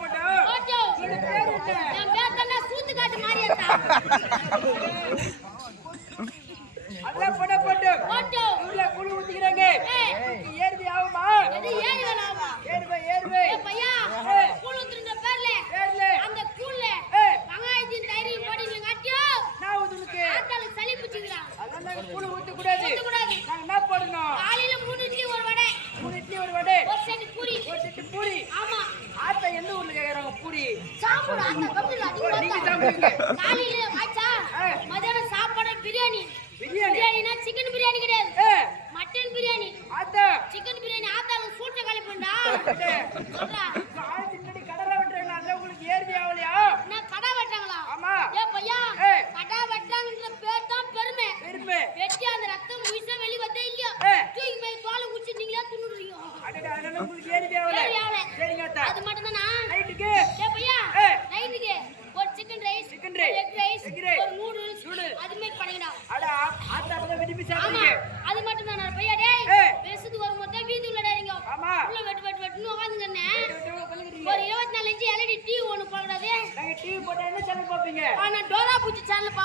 Photo. காலையில ஆச்சா ஆ. மதியானம் சாப்பாடு பிரியாணி. பிரியாணி. பிரியாணினா சிக்கன் பிரியாணி கிடையாது. மட்டன் பிரியாணி. ஆத்தா. சிக்கன் பிரியாணி ஆத்தால சூட்ட காலி பண்ணா சொல்றா. கடலை வெட்டுறாங்க அதான் உங்களுக்கு ஏறுதி ஆகலையா? என்ன கடை வெட்டாங்களா ஆமா. ஏ பையா ஏய். கடை வெட்டாங்கன்ற பேர் தான் பெருமை. பெருமை. வெட்டி அந்த ரத்தம் முழுசா வெளிய வந்தே இல்லையா. தூக்கி போய் தோலை நீங்களே உங்களுக்கு ஆகல. சரிங்க ஆத்தா. அது மட்டும் தானா நைட்டுக்கு ஏ பையா ஏய். நைட்டுக்கு ஒரு chicken rice Chicken rice, egg rice egg rice, ஒரு நூடுல்ஸ் noodles. அது மாதிரி பண்ணிடா அட ஆத்தா அப்பதான் விரும்பி ஆமா. அது மட்டும் தானா பையா டேய் ஏய். பேசுது வரும்போது தான் வீதி ஆமா. உள்ள வெட்டு வெட்டு வெட்டுன்னு உட்காந்துங்கண்ணே. ஒரு இருபத்தி நாலு இன்ச்சு எல்இடி டிவி ஒன்று போடாது நாங்க டிவி போட்டா என்ன சேனல் பாப்பீங்க ஆனா டோரா பூச்சி சேனல்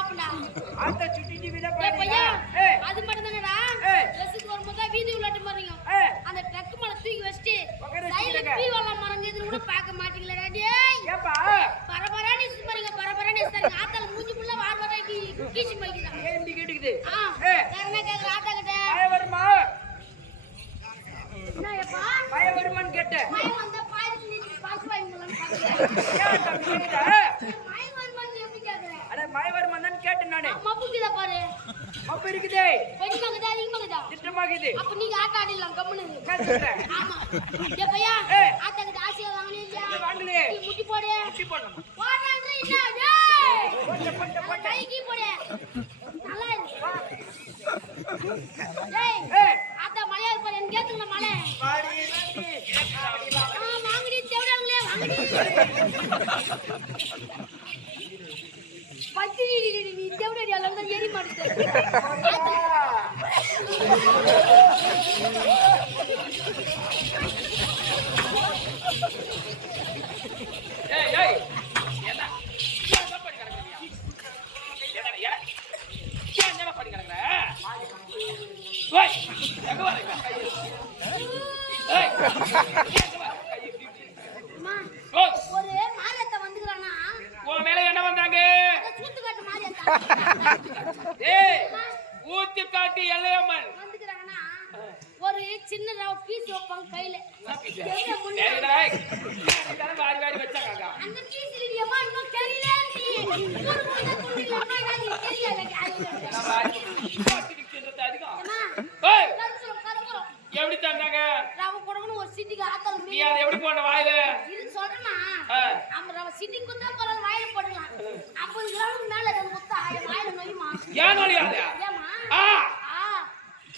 சுட்டி டிவி தான் பையா ஏய். அது மட்டும் தானடா பேசி போய்க்கலாம் ஏன் இப்படி கேட்டுக்குது பய வருமா பய வருமான்னு கேட்டேன் மயவர்மன் தான் கேட்டேன் நானு மப்பு இருக்குதா பாரு மப்பு இருக்குதே கொஞ்சமாகுதா அதிகமாகுதா திட்டமாகுது அப்ப நீங்க ஆட்ட ஆடிடலாம் கம்முனு ஆமா எப்பயா ஆட்டக்கு ஆசையா வாங்கலே இல்லையா வாங்கலையே முட்டி போடு முட்டி போடணும் போடுறாங்க என்ன ஏய் போட்டு போட்டு போட்டு கைக்கு போடு பத்து நீ தேவடி எல்லாம் தான் ஏறி மாட்டேன் வந்துக்கிறானா ஒரு சின்ன ரவ பீஸ் வைப்பாங்க கையில. எவ்வளவு முன்ன- டேய், டேய். இதெல்லாம் வாரி வாரி வச்சாங்க அந்த பீஸ் இல்லையம்மா இன்னும் தெரியல நீ. ஊரு கொண்டிலம்மா தெரியல. எப்படி தந்தாங்க? ரவ கொடுக்கணும் ஒரு சிட்டிக்கு ஆத்தல் நீ அதை எப்படி போன வாயில? இது சொல்றேன்னா. நம்ம ரவ சிட்டிக்கு குத்தா வாயில போடலாம் ஐம்பது கிராம் மேல குத்தா வாயில நொய்யுமா ஏன் நோயாத ஏமா ஆ.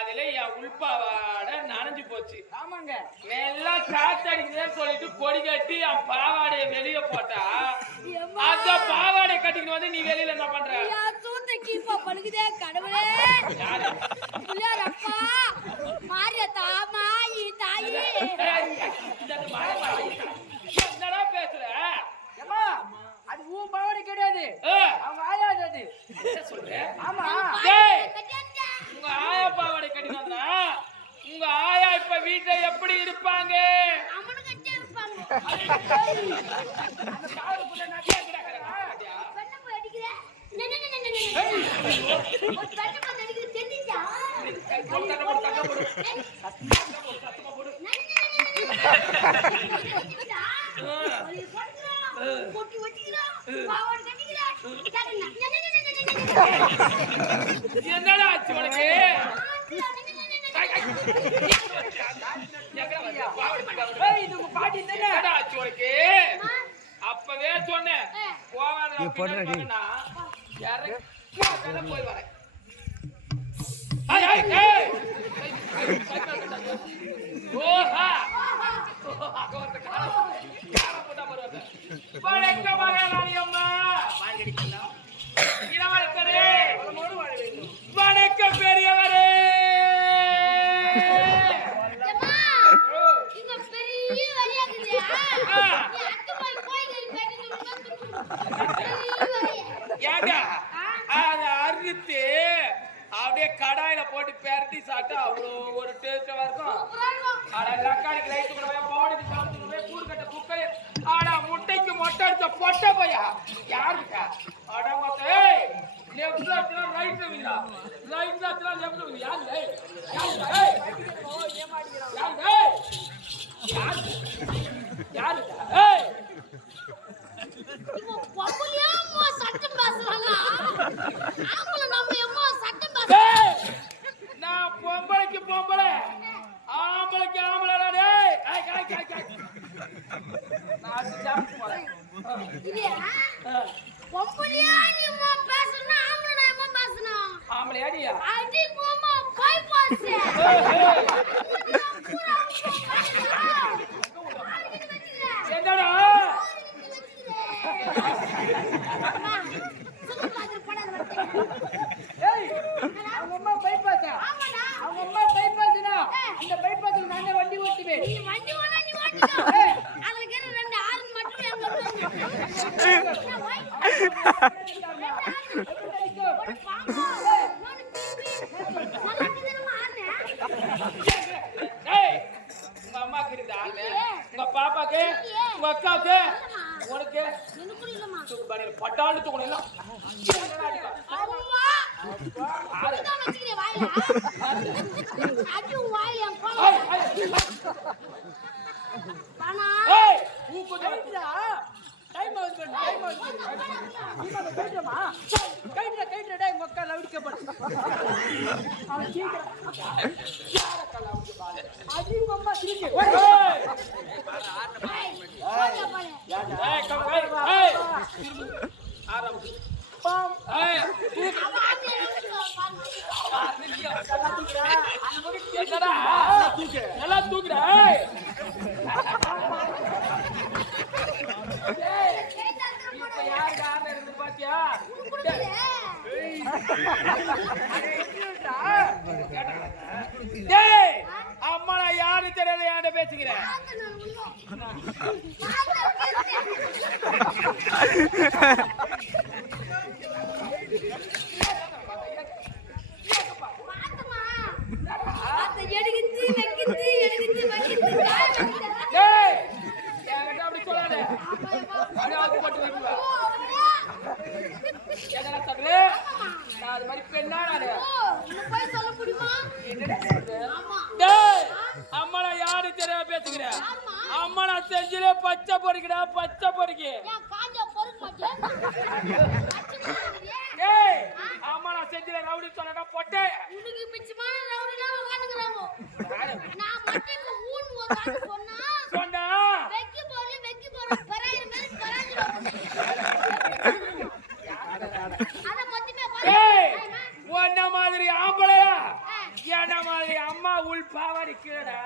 அதுல என் உள்பாவாட நனைஞ்சு போச்சு. ஆமாங்க. நல்லா காத்தடிக்குதுன்னு சொல்லிட்டு கொடி கட்டி என் பாவாடைய வெளிய போட்டா அந்த பாவாடை கட்டிக்கிட்டு வந்து நீ வெளியில என்ன பண்ற? சூத்த கீப்பா பழுகுதே கடவுளே. யாரு? புள்ளியார் அப்பா. மாரியத்தா மாயி தாயி. என்னடா பேசுற? அது உன் பாவாடை கிடையாது. அவங்க ஆயாது அது. என்ன சொல்ற? ஆமா? உங்க ஆயா பாவாடை கட்டினா உங்க ஆயா இப்ப வீட்டுல எப்படி இருப்பாங்க பாவாடை கட்டிக்கிறேன் என்னடா ஆச்சு உனக்கு? பாட்டி என்னடா ஆச்சு எடுத்து அப்படியே கடாயில போட்டு பெரட்டி சாப்பிட்டா அவ்வளோ ஒரு டேஸ்டா இருக்கும். ஆனா தக்காளிக்கு லைட் போடுவேன் போடுது போடுவேன் கூறுகட்ட குக்கை ஆனா முட்டைக்கு மொட்டை அடிச்ச பொட்டை பையா? யாருக்கா ஆனா மொத்த லெஃப்ட் லைட்ல வீடா லைட்ல லெஃப்ட் வீடா யாரு பொம்பளையா நீ அம்மா பேசுறனா, ஆம்பளை நான் அம்மா பேசணும். ஆம்பளை அடியா அடி மாமா, bypass. ஏய் ஏய் பூரா அம்மா பேசுறா. ஆளுக்கு வச்சுக்கிறேன். என்னடா அம்மா, சும்மா பார்த்துட்டு போடாத வரட்டும். ஏய் அவங்க அம்மா பைபாஸா ஆமாடா. அவங்க அம்மா பைபாஸ்னா அந்த பைபாஸ்ல நானே வண்டி ஓட்டுவேன் நீ வண்டி வேணா நீ ஓட்டிக்கோ. அதுல இருக்கிற ரெண்டு ஆறு மட்டும் எங்க வந்து என்ன வாய்? ரெண்டு ஆறு. ஒரு பாம்பு. இன்னொன்னு தீப்பி. நல்லா இருக்குதுன்னு ஆடுனேன். ஏய் உங்க அம்மாக்கு இருக்குதா ஆளு? உங்க பாப்பாக்கு உங்க அக்காவுக்கு உனக்கு பட்டாளு தூக்கணும் வாயில. அடி உன் வாயில என் கோலம். வேணா. ஏய் ஊக்குதா டைம் ஆகுது டைம் ஆகுது இவங்க கைட்டமா கைட்ற கைட்ற டேய் மொக்க லவுடிக்கப்படு அவன் சீக்கிரம் அது உங்க அம்மா திரும்பி ஏய் ஏய், போங்க பாரு. ஏய் கம் ஏய் ஏய் ஆரம்பி பாம் ஏய் தூக்கு அவன் ஆம்பளை நினைச்சுக்கோ, பாரு. என்னடா நல்லா தூக்குடா ஏய் ஏய் கேட்டா இருக்கிற இப்ப போட. யாரு காரணம் இருந்து பாத்தியா கொடுக்குறே. டேய் அம்மா நான் யாரு தெரியல யார்ட்ட பேசிக்கிறேன் பார்த்து நான் உள்ளும். பார்த்து பாத்துமா. பார்த்து எடுக்குது, வைக்குது, எடுக்குது, வைக்குது, காய வைக்குது. டேய் என்கிட்ட அப்படி சொல்லாத அப்படியே ஆக்கு போட்டு வைக்குவா ஓ, அவரே. எதனா சொல்லு நான் அது மாதிரி பெண்ணா நானு ஓ, இன்னும் போய் சொல்ல முடியுமா? என்னடா சொல்றது? ஆமா. டேய் அம்மா நான் யாரு தெரியாம பேசுகிறேன் யாரும்மா? அம்மா நான் செஞ்சிலே பச்சை பொறிக்கடா பச்சை பொறிக்கு நான் செஞ்சிலே ரவுடி சொன்னா பொட்டே உனக்கு மிச்சமான. நான் மட்டும் இப்ப ஒரு வார்த்தை சொன்னா, சொன்னா வெக்கி போறேன், வெக்கி போறேன், பராயிர மாதிரி பராஞ்சிடுவாங்க. அதை மொத்தமே பாரு. டேய் ஆமா. உன்ன மாதிரி ஆம்பளையா ஆ. என்ன மாதிரி அம்மா உள் பாவாடி கீழடா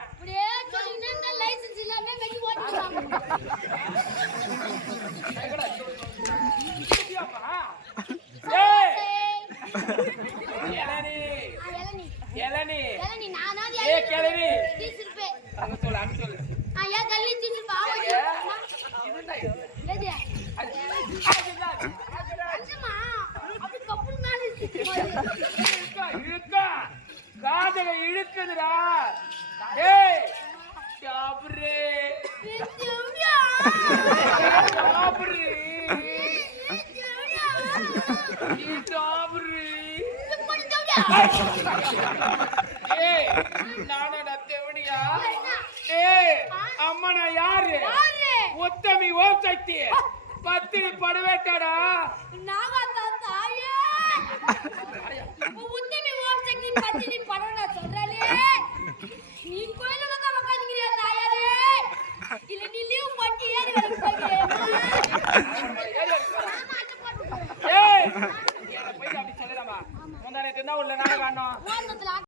சொல்லிக்கினே இருந்தா license இல்லாம ஓட்டிடுவாங்க. இளநீ இளநீ. இளநீ ஏ கிளவி தீச்சிருப்பேன். அங்க சொல்லு அங்க சொல்லு காதல இழுக்குதுடா. டேய் சாப்பிடு பெரியவனா. நீ ஏய் நானடா தேவடியா ஏய் அம்மா நான் யாரு? உத்தமி ஓம் சக்தி பத்திரி படவேட்டாடா. நாகாத்தா உத்தமி ஓம் சக்தி பத்தினி படம்